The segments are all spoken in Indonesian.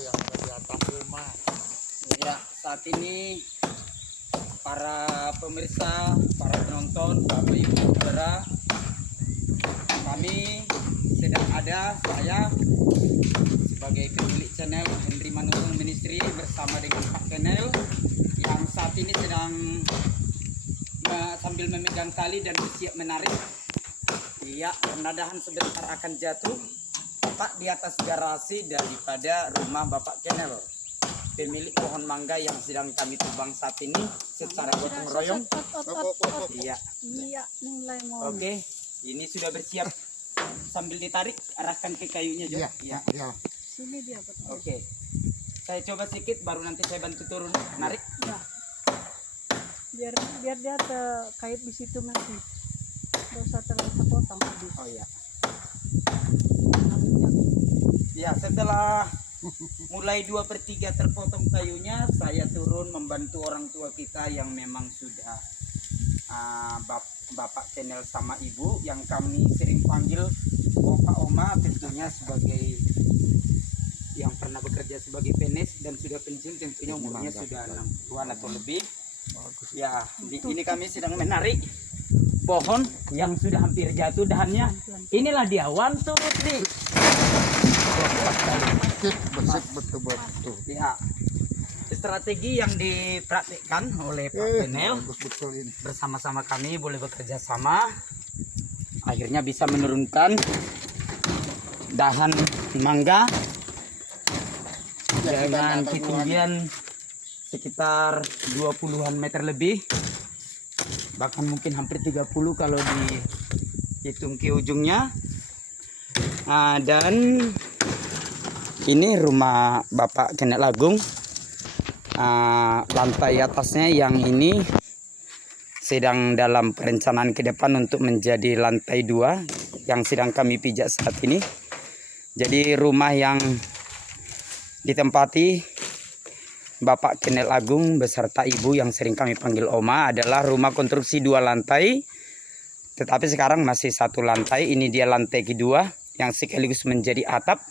yang di atas rumah. Ya, saat ini para pemirsa, para penonton, Bapak Ibu Saudara, kami sedang ada, saya sebagai pemilik channel Henry Manurung Ministry bersama dengan Pak Kenel yang saat ini sedang sambil memegang tali dan bersiap menarik. Iya, karena dahan sebentar akan jatuh tepat di atas garasi daripada rumah Bapak Kenel, pemilik pohon mangga yang sedang kami tebang saat ini secara gotong royong. Iya. Iya, mulai mau. Oke, ini sudah bersiap. Sambil ditarik, arahkan ke kayunya juga. Iya. Sini dia betul. Oke. Saya coba sedikit, baru nanti saya bantu turun, narik. Ya. Biar dia terkait di situ nanti. Gak usah terlalu terpotong tadi. Oh iya. Ya, setelah mulai 2/3 terpotong kayunya, saya turun membantu orang tua kita yang memang sudah Bapak Kenel sama Ibu yang kami sering panggil Opa Oma, tentunya sebagai yang pernah bekerja sebagai PNS dan sudah pensiun, tentunya umurnya sudah 60-an atau lebih. Ya, ini kami sedang menarik pohon yang sudah hampir jatuh dahannya. Inilah dia, one two three. Bersih betul. Ya, strategi yang dipraktikkan oleh Pak Kenel Betul ini. bersama-sama kami boleh bekerja sama, akhirnya bisa menurunkan dahan mangga dengan ketinggian sekitar 20-an meter lebih, bahkan mungkin hampir 30 kalau dihitung ke ujungnya. Dan ini rumah Bapak Kenel Agung. Lantai atasnya yang ini sedang dalam perencanaan ke depan untuk menjadi lantai 2 yang sedang kami pijak saat ini. Jadi rumah yang ditempati Bapak Kenel Agung beserta Ibu yang sering kami panggil Oma adalah rumah konstruksi 2 lantai, tetapi sekarang masih 1 lantai. Ini dia lantai kedua yang sekaligus menjadi atap,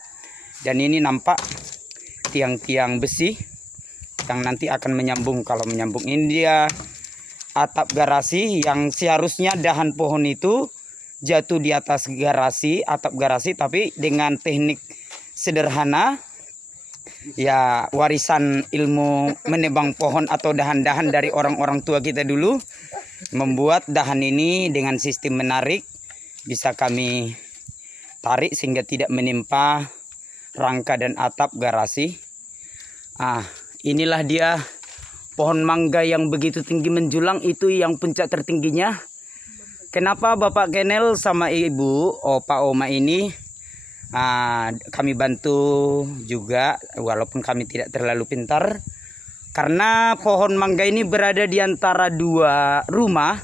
dan ini nampak tiang-tiang besi yang nanti akan menyambung. Kalau menyambung, ini dia atap garasi yang seharusnya dahan pohon itu jatuh di atas garasi, atap garasi, tapi dengan teknik sederhana, ya warisan ilmu menebang pohon atau dahan-dahan dari orang-orang tua kita dulu, membuat dahan ini dengan sistem menarik bisa kami tarik sehingga tidak menimpa rangka dan atap garasi. Inilah dia pohon mangga yang begitu tinggi menjulang, itu yang puncak tertingginya. Kenapa Bapak Kenel sama Ibu Opa Oma ini kami bantu juga, walaupun kami tidak terlalu pintar, karena pohon mangga ini berada di antara 2 rumah.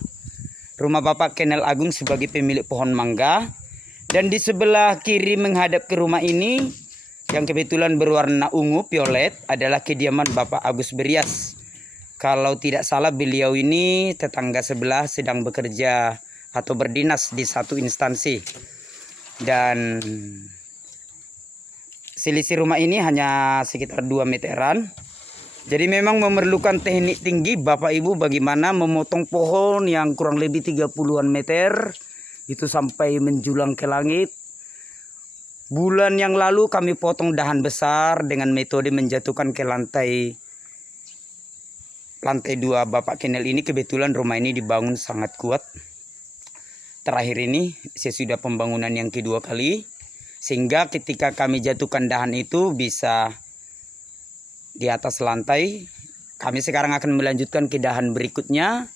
Rumah Bapak Kenel Agung sebagai pemilik pohon mangga, dan di sebelah kiri menghadap ke rumah ini yang kebetulan berwarna ungu violet adalah kediaman Bapak Agus Berias. Kalau tidak salah beliau ini tetangga sebelah sedang bekerja atau berdinas di satu instansi, dan selisih rumah ini hanya sekitar 2 meteran. Jadi memang memerlukan teknik tinggi Bapak Ibu bagaimana memotong pohon yang kurang lebih 30-an meter itu sampai menjulang ke langit. Bulan yang lalu kami potong dahan besar dengan metode menjatuhkan ke lantai 2 Bapak Kenel ini. Kebetulan rumah ini dibangun sangat kuat. Terakhir ini sesudah pembangunan yang kedua kali, sehingga ketika kami jatuhkan dahan itu bisa di atas lantai. Kami sekarang akan melanjutkan ke dahan berikutnya.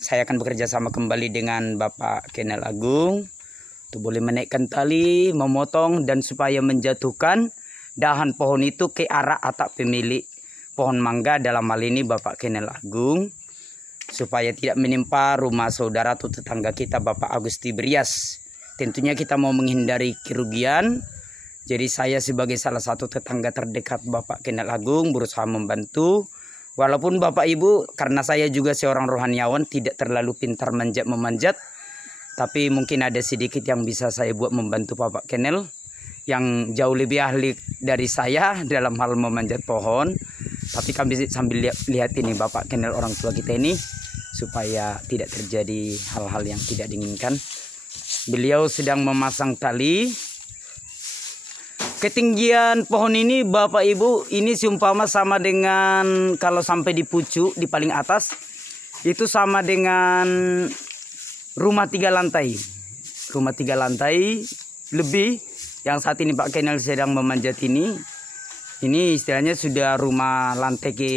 Saya akan bekerja sama kembali dengan Bapak Kenel Agung untuk boleh menaikkan tali, memotong, dan supaya menjatuhkan dahan pohon itu ke arah atap pemilik pohon mangga, dalam hal ini Bapak Kenel Agung, supaya tidak menimpa rumah saudara atau tetangga kita Bapak Agusti Berias. Tentunya kita mau menghindari kerugian. Jadi saya sebagai salah satu tetangga terdekat Bapak Kenel Agung berusaha membantu. Walaupun Bapak Ibu, karena saya juga seorang rohaniawan, tidak terlalu pintar memanjat, tapi mungkin ada sedikit yang bisa saya buat membantu Bapak Kenel. yang jauh lebih ahli dari saya dalam hal memanjat pohon. Tapi kami sambil lihat ini Bapak Kenel orang tua kita ini supaya tidak terjadi hal-hal yang tidak diinginkan. Beliau sedang memasang tali. Ketinggian pohon ini Bapak Ibu ini seumpama sama dengan kalau sampai di pucuk di paling atas itu sama dengan rumah 3 lantai. Rumah 3 lantai lebih yang saat ini Pak Kenel sedang memanjat ini istilahnya sudah rumah lantai ke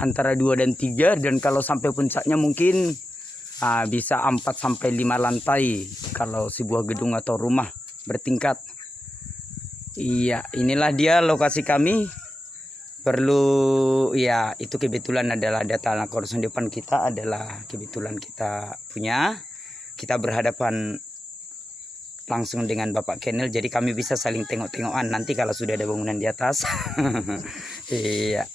antara 2 dan 3 dan kalau sampai puncaknya mungkin bisa 4 sampai 5 lantai kalau sebuah gedung atau rumah bertingkat. Iya, inilah dia lokasi kami. Perlu ya itu kebetulan adalah data tanah kosong depan kita adalah kebetulan kita punya. Kita berhadapan langsung dengan Bapak Kenel, jadi kami bisa saling tengok-tengokan nanti kalau sudah ada bangunan di atas. Iya.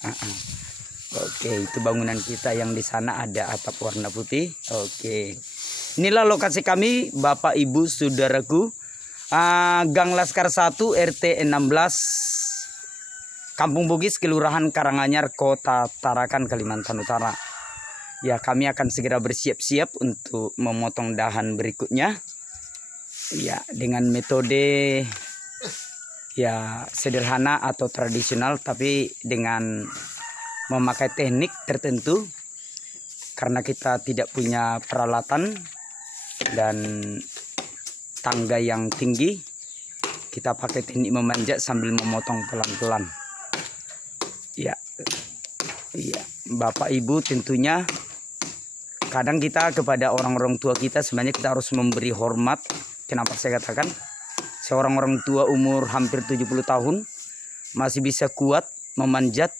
Oke, itu bangunan kita yang di sana ada atap warna putih. Oke. Inilah lokasi kami, Bapak Ibu Saudaraku. Gang Laskar 1 RT 16 Kampung Bugis, Kelurahan Karanganyar, Kota Tarakan, Kalimantan Utara. Ya, kami akan segera bersiap-siap untuk memotong dahan berikutnya. Ya, dengan metode ya sederhana atau tradisional, tapi dengan memakai teknik tertentu karena kita tidak punya peralatan dan tangga yang tinggi, kita pakai teknik memanjat sambil memotong pelan-pelan. Ya, iya, Bapak Ibu tentunya kadang kita kepada orang-orang tua kita sebenarnya kita harus memberi hormat. Kenapa saya katakan seorang orang tua umur hampir 70 tahun masih bisa kuat memanjat.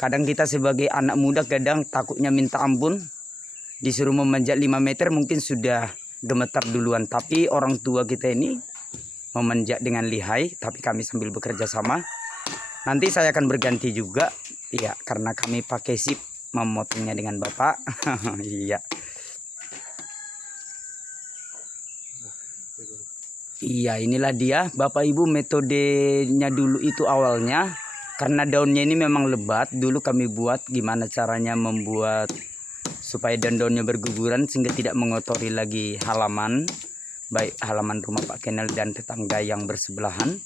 Kadang kita sebagai anak muda kadang takutnya minta ampun, disuruh memanjat 5 meter mungkin sudah gemetar duluan, tapi orang tua kita ini memanjat dengan lihai, tapi kami sambil bekerja sama. Nanti saya akan berganti juga, ya, karena kami pakai sip memotongnya dengan Bapak. Iya. Iya, inilah dia Bapak Ibu metodenya dulu itu awalnya. Karena daunnya ini memang lebat, dulu kami buat gimana caranya membuat supaya daun-daunnya berguguran sehingga tidak mengotori lagi halaman, baik halaman rumah Pak Kenel dan tetangga yang bersebelahan.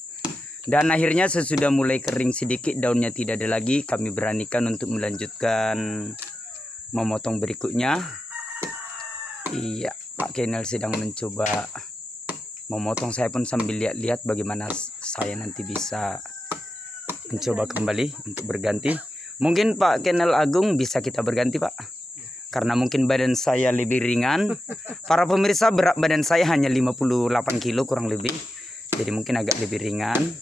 Dan akhirnya sesudah mulai kering sedikit, daunnya tidak ada lagi, kami beranikan untuk melanjutkan memotong berikutnya. Iya, Pak Kenel sedang mencoba memotong, saya pun sambil lihat-lihat bagaimana saya nanti bisa mencoba kembali untuk berganti. Mungkin Pak Kenel Agung bisa kita berganti Pak, karena mungkin badan saya lebih ringan. Para pemirsa, berat badan saya hanya 58 kilo kurang lebih, jadi mungkin agak lebih ringan.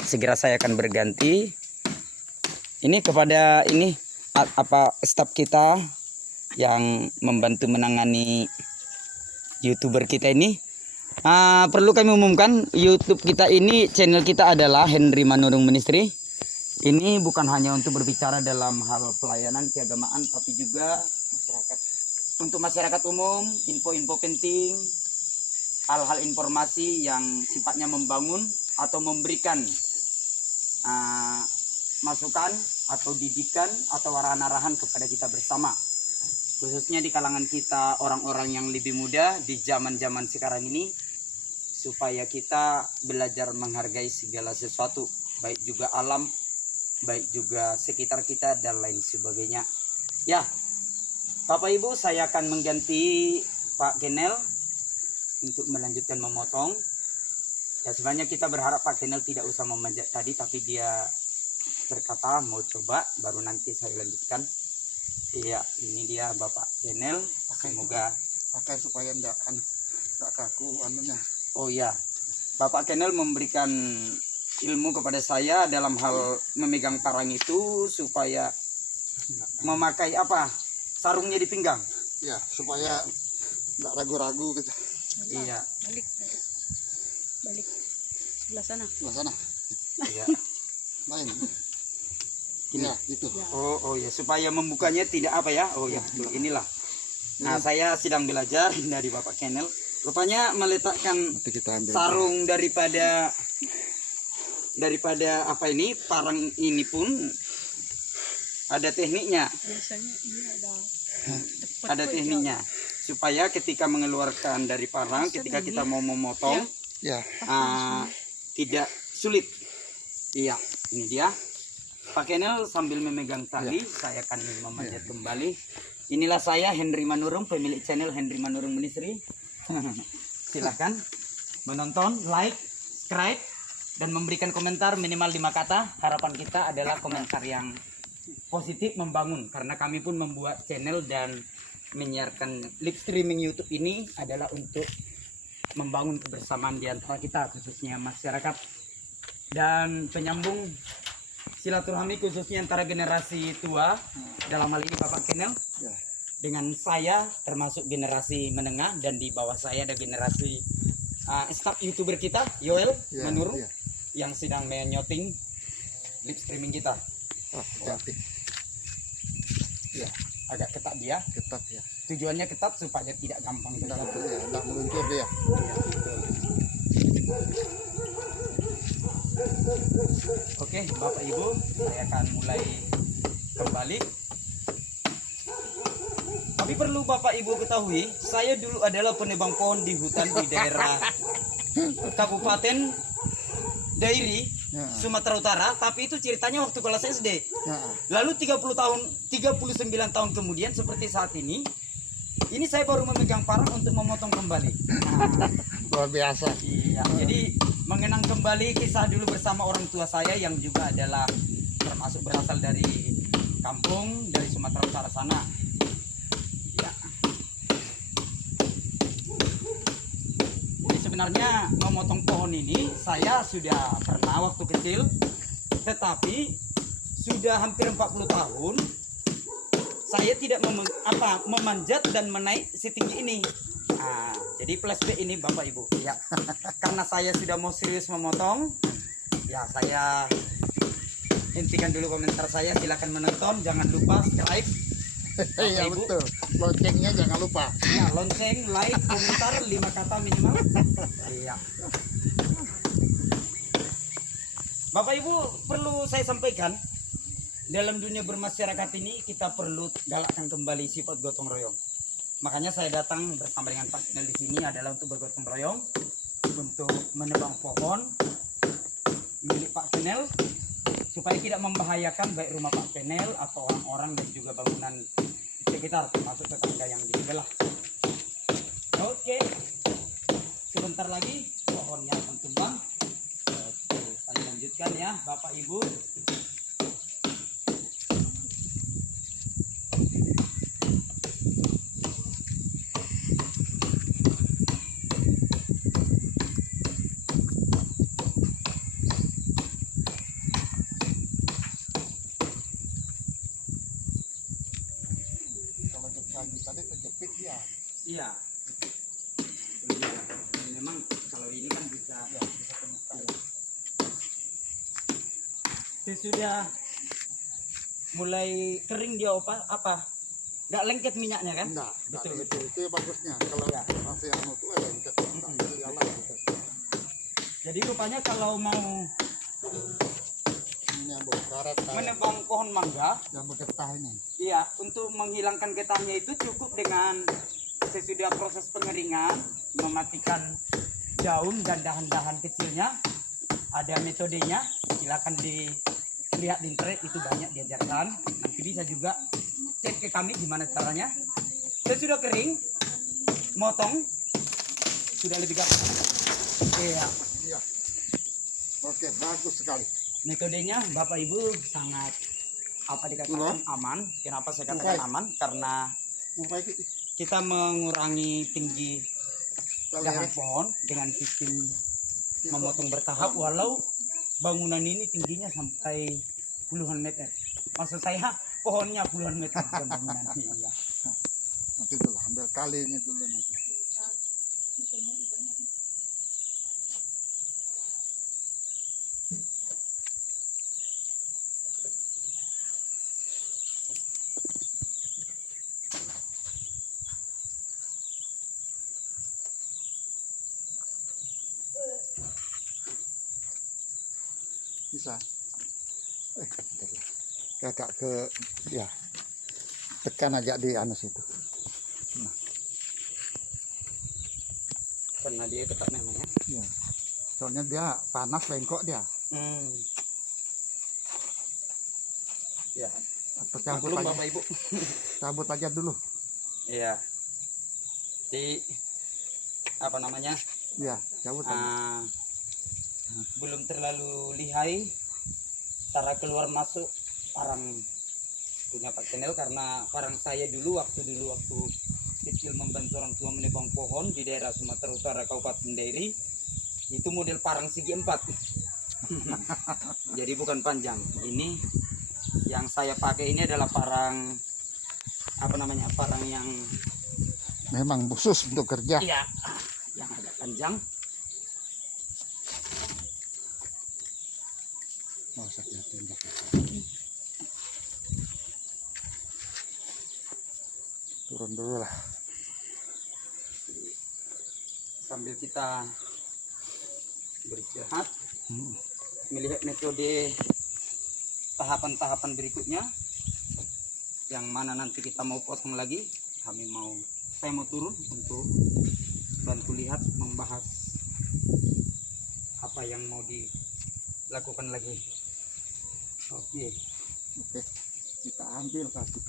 Segera saya akan berganti. Ini kepada ini staf kita yang membantu menangani YouTuber kita ini. Perlu kami umumkan, YouTube kita ini, channel kita adalah Henry Manurung Ministry. Ini bukan hanya untuk berbicara dalam hal pelayanan keagamaan, tapi juga untuk masyarakat umum, info-info penting, hal-hal informasi yang sifatnya membangun atau memberikan masukan atau didikan atau arahan-arahan kepada kita bersama. Khususnya di kalangan kita orang-orang yang lebih muda di zaman-zaman sekarang ini, supaya kita belajar menghargai segala sesuatu, baik juga alam, baik juga sekitar kita dan lain sebagainya. Ya, Bapak Ibu, saya akan mengganti Pak Kenel untuk melanjutkan memotong. Ya, sebenarnya kita berharap Pak Kenel tidak usah memanjat tadi, tapi dia berkata mau coba, baru nanti saya lanjutkan. Iya, ini dia Bapak Kenel. Semoga pakai supaya enggak kaku anunya. Oh ya, Bapak Kenel memberikan ilmu kepada saya dalam hal memegang parang itu supaya memakai sarungnya di pinggang. Ya, supaya enggak ragu-ragu gitu. Iya. Balik sebelah sana. Sebelah sana. Iya. Lain. Gini. Ya, gitu. Oh ya, supaya membukanya tidak Oh ya, inilah. Nah, saya sedang belajar dari Bapak Kenel. Rupanya meletakkan Nanti kita ambil. sarung daripada apa ini parang ini pun ada tekniknya. Biasanya iya ada Ada tekniknya supaya ketika mengeluarkan dari parang, ketika kita mau memotong Ya. tidak sulit. Iya, ini dia. Pak Kenel sambil memegang tali, saya akan memanjat kembali. Inilah saya Henry Manurung, pemilik channel Henry Manurung Ministry. Silakan menonton, like, subscribe, dan memberikan komentar minimal 5 kata. Harapan kita adalah komentar yang positif, membangun, karena kami pun membuat channel dan menyiarkan live streaming YouTube ini adalah untuk membangun kebersamaan di antara kita, khususnya masyarakat, dan penyambung silaturahmi khususnya antara generasi tua, dalam hal ini Bapak Kenel Ya. dengan saya, termasuk generasi menengah, dan di bawah saya ada generasi staff YouTuber kita, Yoel Ya, Manurung, ya. yang sedang menyoting live streaming kita. Hati. Ya, Agak ketat dia, ketat ya. tujuannya ketat supaya tidak gampang Enggak terjatuh. ya, enggak meluncur dia. Oke, Bapak Ibu, saya akan mulai kembali. Tapi perlu Bapak Ibu ketahui, saya dulu adalah penebang pohon di hutan di daerah Kabupaten Dairi, Ya. Sumatera Utara, tapi itu ceritanya waktu kelas SD. Ya. Lalu 39 tahun kemudian seperti saat ini saya baru memegang parang untuk memotong kembali. Nah, Luar biasa. iya, jadi mengenang kembali kisah dulu bersama orang tua saya yang juga adalah termasuk berasal dari kampung dari Sumatera Utara sana. Ya. Jadi sebenarnya memotong pohon ini saya sudah pernah waktu kecil, tetapi sudah hampir 40 tahun saya tidak memanjat dan menaik setinggi ini. Nah, jadi flashback ini Bapak Ibu. Ya. Karena saya sudah mau serius memotong, ya saya hentikan dulu komentar saya. Silakan menonton, jangan lupa subscribe. Iya Ibu. betul. Loncengnya jangan lupa. Ya, lonceng, like, komentar 5 kata minimal. Iya. Bapak Ibu, perlu saya sampaikan, dalam dunia bermasyarakat ini kita perlu galakkan kembali sifat gotong royong. Makanya saya datang bersama dengan Pak Kenel di sini adalah untuk bergotong royong, untuk menebang pohon milik Pak Kenel supaya tidak membahayakan baik rumah Pak Kenel atau orang-orang dan juga bangunan di sekitar, termasuk tetangga yang di sebelah. Oke, sebentar lagi pohonnya akan tumbang. Oke, saya lanjutkan ya Bapak Ibu. Kalau kaki tadi kejepit ya. Iya. Memang kalau ini kan bisa Bisa kemuka. sesudah mulai kering dia apa? Nggak lengket minyaknya kan? Enggak, Betul, betul. Itu bagusnya. Kalau Ya. masih anu tuh lengket. Jalan gitu. Jadi rupanya kalau mau Ini yang bau karet menebang pohon mangga, yang bergetah ini. iya, untuk menghilangkan getahnya itu cukup dengan sesudah proses pengeringan, mematikan daun dan dahan-dahan kecilnya. Ada metodenya, silakan dilihat di internet, itu banyak diajarkan. Nanti bisa juga cek ke kami gimana caranya. Sesudah kering, motong, sudah lebih gampang. Iya, Iya. Oke, bagus sekali. metodenya Bapak Ibu sangat dikatakan aman. Kenapa saya katakan aman? Karena Mulai gitu. kita mengurangi tinggi dahan Lerek. pohon dengan sistem memotong bertahap, walau bangunan ini tingginya sampai puluhan meter. Maksud saya pohonnya puluhan meter bukan bangunan. Iya. Nanti dulu ambil kalinya dulu nanti. Bisa. Bentar lah. Kakak ke ya. Tekan aja di anus itu. Karena dia ketat memang ya. Ya. Soalnya dia panas bengkok dia. Ya. Atau cabut Maklum aja. Bapak Ibu. Cabut aja dulu. Iya. Di apa namanya? Ya, cabut aja. Belum terlalu lihai cara keluar masuk parang punya Pak Kenel, karena parang saya dulu waktu kecil membantu orang tua menebang pohon di daerah Sumatera Utara Kabupaten Dairi, itu model parang segi 4. Jadi bukan panjang. Ini yang saya pakai ini adalah parang apa namanya, parang yang Memang khusus untuk kerja. iya, yang agak panjang. Oh, sakit tindak. Turun dulu lah. Sambil kita beristirahat, melihat metode tahapan-tahapan berikutnya yang mana nanti kita mau potong lagi. Saya mau turun untuk bantu lihat, membahas apa yang mau dilakukan lagi. Oke. Oke, kita ambil satu.